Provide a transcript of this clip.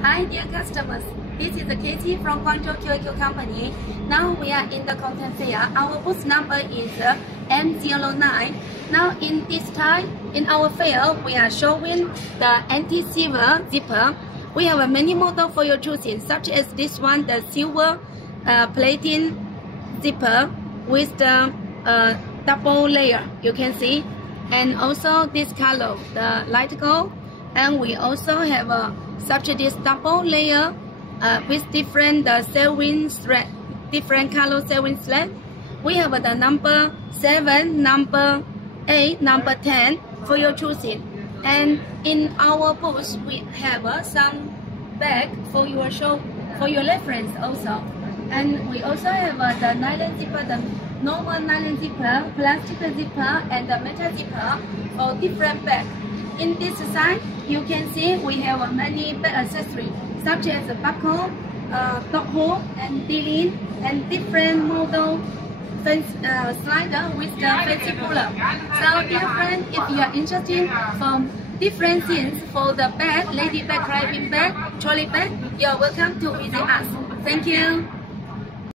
Hi dear customers, this is Katie from Guangzhou QQ Company. Now we are in the Canton Fair. Our booth number is M09. Now in this time, in our fair, we are showing the anti-silver zipper. We have many models for your choosing, such as this one, the silver plating zipper with the double layer, you can see. And also this color, the light gold. And we also have such this double layer with different sewing thread, different color sewing thread. We have the number 7, number 8, number 10 for your choosing. And in our booth, we have some bag for your show, for your reference also. And we also have the nylon zipper, the normal nylon zipper, plastic zipper, and the metal zipper for different bags. In this side, you can see we have many bag accessories such as a buckle, dog hole, and D-ring, and different model slider with the fancy puller. So dear friend, if you are interested from different things for the bag, lady bag, driving bag, trolley bag, you are welcome to visit us. Thank you.